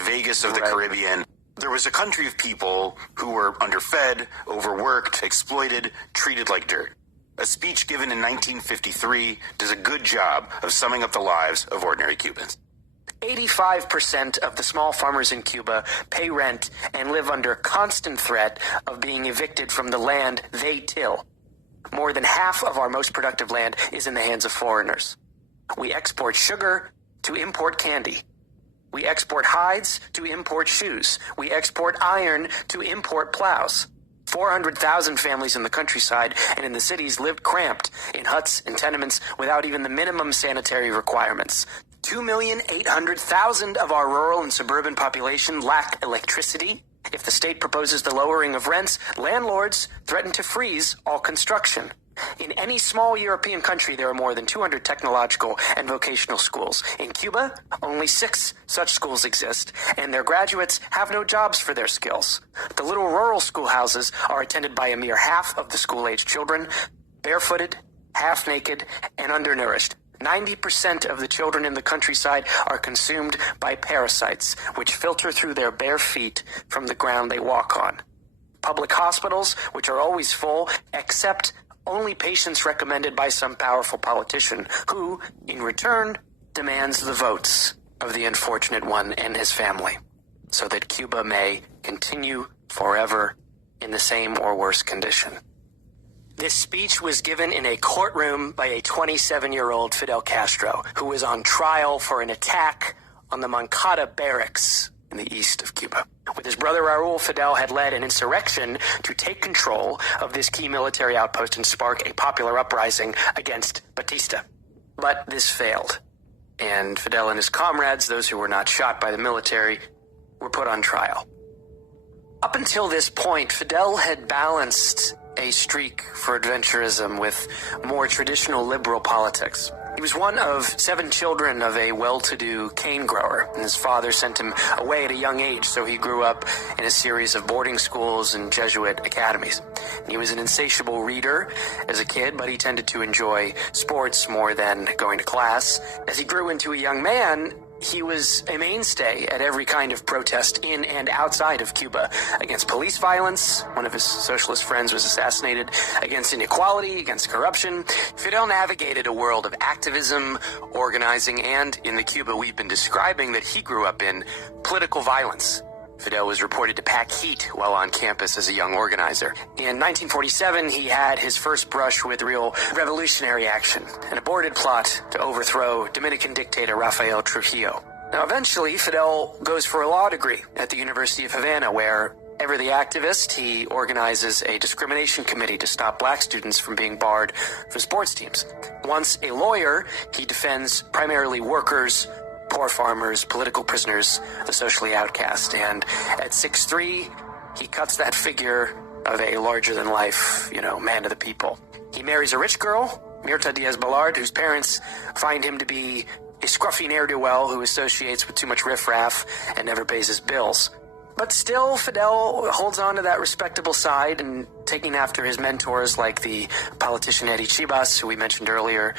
Vegas of the Caribbean. There was a country of people who were underfed, overworked, exploited, treated like dirt. A speech given in 1953 does a good job of summing up the lives of ordinary Cubans. 85% of the small farmers in Cuba pay rent and live under constant threat of being evicted from the land they till. More than half of our most productive land is in the hands of foreigners. We export sugar to import candy. We export hides to import shoes. We export iron to import plows. 400,000 families in the countryside and in the cities lived cramped in huts and tenements without even the minimum sanitary requirements. 2,800,000 of our rural and suburban population lack electricity. If the state proposes the lowering of rents, landlords threaten to freeze all construction. In any small European country, there are more than 200 technological and vocational schools. In Cuba, only 6 such schools exist, and their graduates have no jobs for their skills. The little rural schoolhouses are attended by a mere half of the school-aged children, barefooted, half-naked, and undernourished. 90% of the children in the countryside are consumed by parasites, which filter through their bare feet from the ground they walk on. Public hospitals, which are always full, accept only patients recommended by some powerful politician who, in return, demands the votes of the unfortunate one and his family, so that Cuba may continue forever in the same or worse condition. This speech was given in a courtroom by a 27-year-old Fidel Castro, who was on trial for an attack on the Moncada Barracks in the east of Cuba. With his brother Raul, Fidel had led an insurrection to take control of this key military outpost and spark a popular uprising against Batista. But this failed, and Fidel and his comrades, those who were not shot by the military, were put on trial. Up until this point, Fidel had balanced a streak for adventurism with more traditional liberal politics. He was one of 7 children of a well-to-do cane grower, and his father sent him away at a young age, so he grew up in a series of boarding schools and Jesuit academies. He was an insatiable reader as a kid, but he tended to enjoy sports more than going to class. As he grew into a young man, he was a mainstay at every kind of protest in and outside of Cuba, against police violence. One of his socialist friends was assassinated, against inequality, against corruption. Fidel navigated a world of activism, organizing, and, in the Cuba we've been describing that he grew up in, political violence. Fidel was reported to pack heat while on campus as a young organizer. In 1947, he had his first brush with real revolutionary action, an aborted plot to overthrow Dominican dictator Rafael Trujillo. Now, eventually, Fidel goes for a law degree at the University of Havana, where, ever the activist, he organizes a discrimination committee to stop black students from being barred from sports teams. Once a lawyer, he defends primarily workers, poor farmers, political prisoners, the socially outcast. And at 6'3", he cuts that figure of a larger-than-life, man of the people. He marries a rich girl, Mirta Diaz-Balart, whose parents find him to be a scruffy ne'er-do-well who associates with too much riffraff and never pays his bills. But still, Fidel holds on to that respectable side, and taking after his mentors like the politician Eddie Chibas, who we mentioned earlier,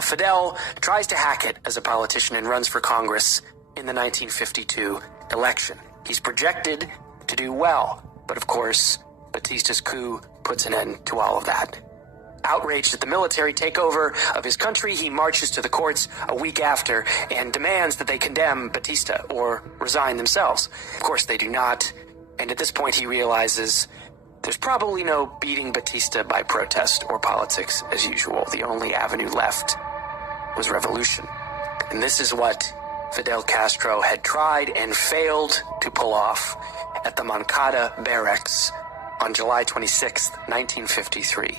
Fidel tries to hack it as a politician and runs for Congress in the 1952 election. He's projected to do well, but of course, Batista's coup puts an end to all of that. Outraged at the military takeover of his country, he marches to the courts a week after and demands that they condemn Batista or resign themselves. Of course, they do not, and at this point he realizes there's probably no beating Batista by protest or politics as usual. The only avenue left was revolution. And this is what Fidel Castro had tried and failed to pull off at the Moncada Barracks on July 26, 1953.